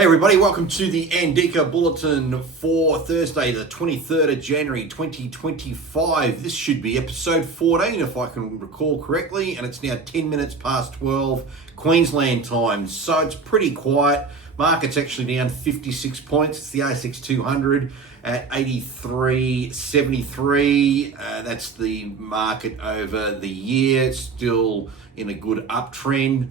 Hey everybody, welcome to the ANDIKA Bulletin for Thursday the 23rd of January 2025. This should be episode 14 if I can recall correctly, and it's now 10 minutes past 12 Queensland time, so it's pretty quiet. Market's actually down 56 points. It's the ASX 200 at 83.73. That's the market over the year. It's still in a good uptrend.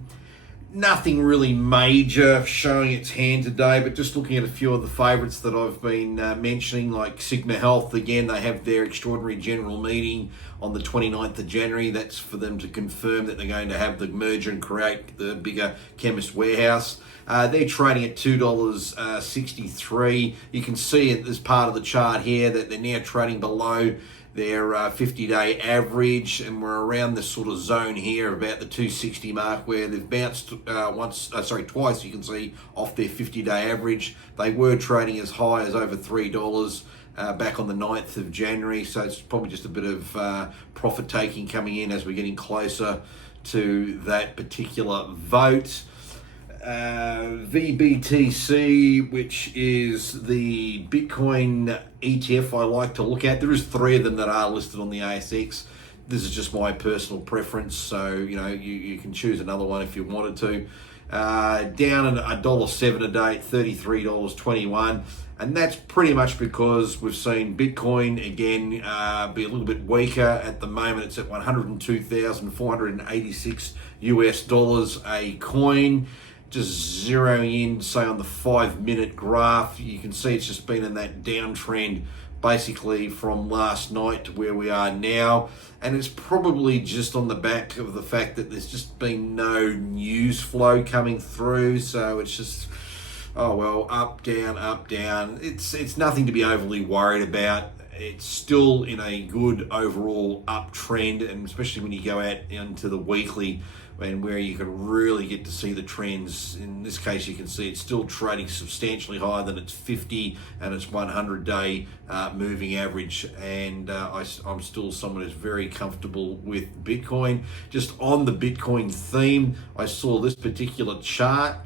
Nothing really major showing its hand today, but just looking at a few of the favourites that I've been mentioning, like Sigma Health. Again, they have their extraordinary general meeting on the 29th of January. That's for them to confirm that they're going to have the merger and create the bigger Chemist Warehouse. They're trading at $2.63. You can see it as part of the chart here that they're now trading below their 50-day average, and we're around this sort of zone here about the 260 mark where they've bounced twice, you can see, off their 50-day average. They were trading as high as over $3 back on the 9th of January, so it's probably just a bit of profit taking coming in as we're getting closer to that particular vote. VBTC, which is the Bitcoin ETF I like to look at. There is 3 of them that are listed on the ASX. This is just my personal preference, so you can choose another one if you wanted to. Down at $1.07 a day at $33.21, and that's pretty much because we've seen Bitcoin again be a little bit weaker. At the moment it's at $102,486 a coin. Just zeroing in, say, on the 5-minute graph, you can see it's just been in that downtrend basically from last night to where we are now. And it's probably just on the back of the fact that there's just been no news flow coming through. So it's just, oh well, up, down, up, down. It's nothing to be overly worried about. It's still in a good overall uptrend, and especially when you go out into the weekly and where you can really get to see the trends. In this case, you can see it's still trading substantially higher than its 50 and its 100-day moving average. And I'm still someone who's very comfortable with Bitcoin. Just on the Bitcoin theme, I saw this particular chart,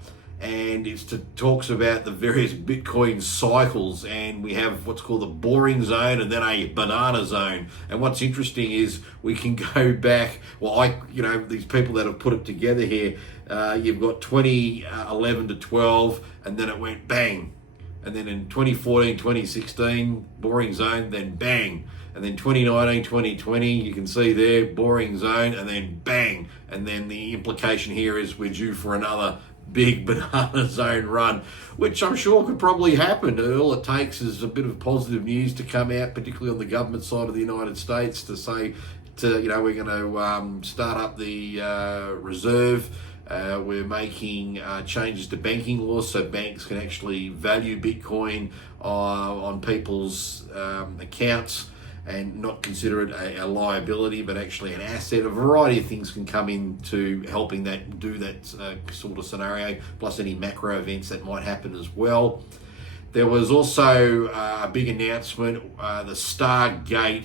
and it talks about the various Bitcoin cycles, and we have what's called a boring zone and then a banana zone. And what's interesting is we can go back, these people that have put it together here, you've got 2011 to 12, and then it went bang. And then in 2014, 2016, boring zone, then bang. And then 2019, 2020, you can see there, boring zone, and then bang. And then the implication here is we're due for another big banana zone run, which I'm sure could probably happen. All it takes is a bit of positive news to come out, particularly on the government side of the United States, to say, we're going to start up the reserve. We're making changes to banking laws so banks can actually value Bitcoin on people's accounts and not consider it a liability, but actually an asset. A variety of things can come into helping that do that sort of scenario, plus any macro events that might happen as well. There was also a big announcement, the Stargate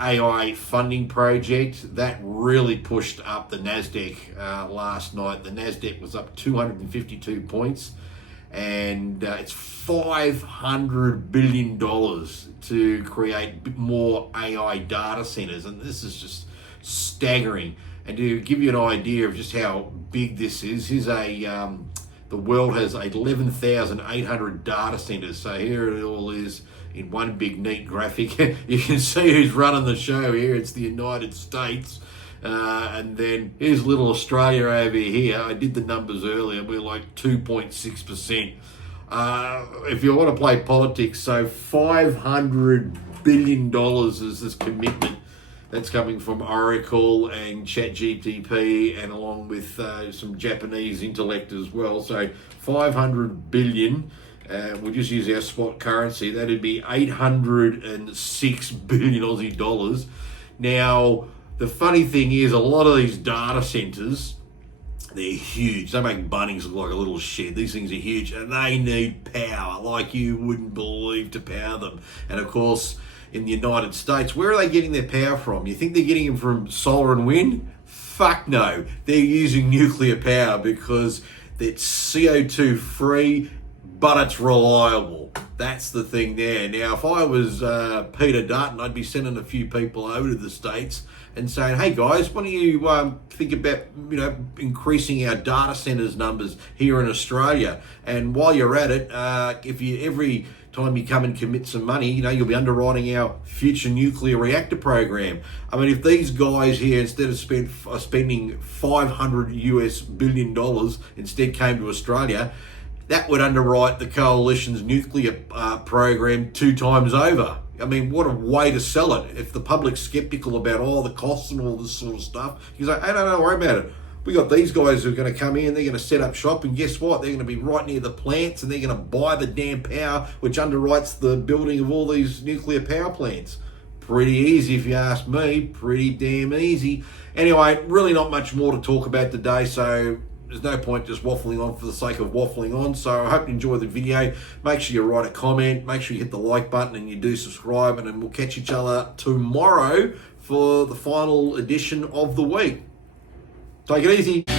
AI funding project. That really pushed up the NASDAQ last night. The NASDAQ was up 252 points. And it's $500 billion to create more AI data centers, and this is just staggering. And to give you an idea of just how big this is, here's the world has 11,800 data centers. So here it all is in one big neat graphic. You can see who's running the show here. It's the United States. And then here's little Australia over here. I did the numbers earlier. We're like 2.6%. If you want to play politics, so $500 billion is this commitment that's coming from Oracle and ChatGPT, and along with some Japanese intellect as well. So 500 billion. We'll just use our spot currency. That'd be 806 billion Aussie dollars. Now, the funny thing is, a lot of these data centers, they're huge. They make Bunnings look like a little shed. These things are huge, and they need power like you wouldn't believe to power them. And of course, in the United States, where are they getting their power from? You think they're getting them from solar and wind? Fuck no. They're using nuclear power because it's CO2 free, but it's reliable. That's the thing there. Now, if I was Peter Dutton, I'd be sending a few people over to the States and saying, hey guys, why don't you think about, increasing our data centers numbers here in Australia? And while you're at it, if you every time you come and commit some money, you'll be underwriting our future nuclear reactor program. I mean, if these guys here, instead of spending $500 billion, instead came to Australia, that would underwrite the coalition's nuclear program 2 times over. I mean, what a way to sell it. If the public's skeptical about all the costs and all this sort of stuff, he's like, hey, don't worry about it. We got these guys who are going to come in, they're going to set up shop, and guess what? They're going to be right near the plants, and they're going to buy the damn power, which underwrites the building of all these nuclear power plants. Pretty easy, if you ask me. Pretty damn easy. Anyway, really not much more to talk about today, so there's no point just waffling on for the sake of waffling on. So I hope you enjoy the video. Make sure you write a comment. Make sure you hit the like button and you do subscribe. And then we'll catch each other tomorrow for the final edition of the week. Take it easy.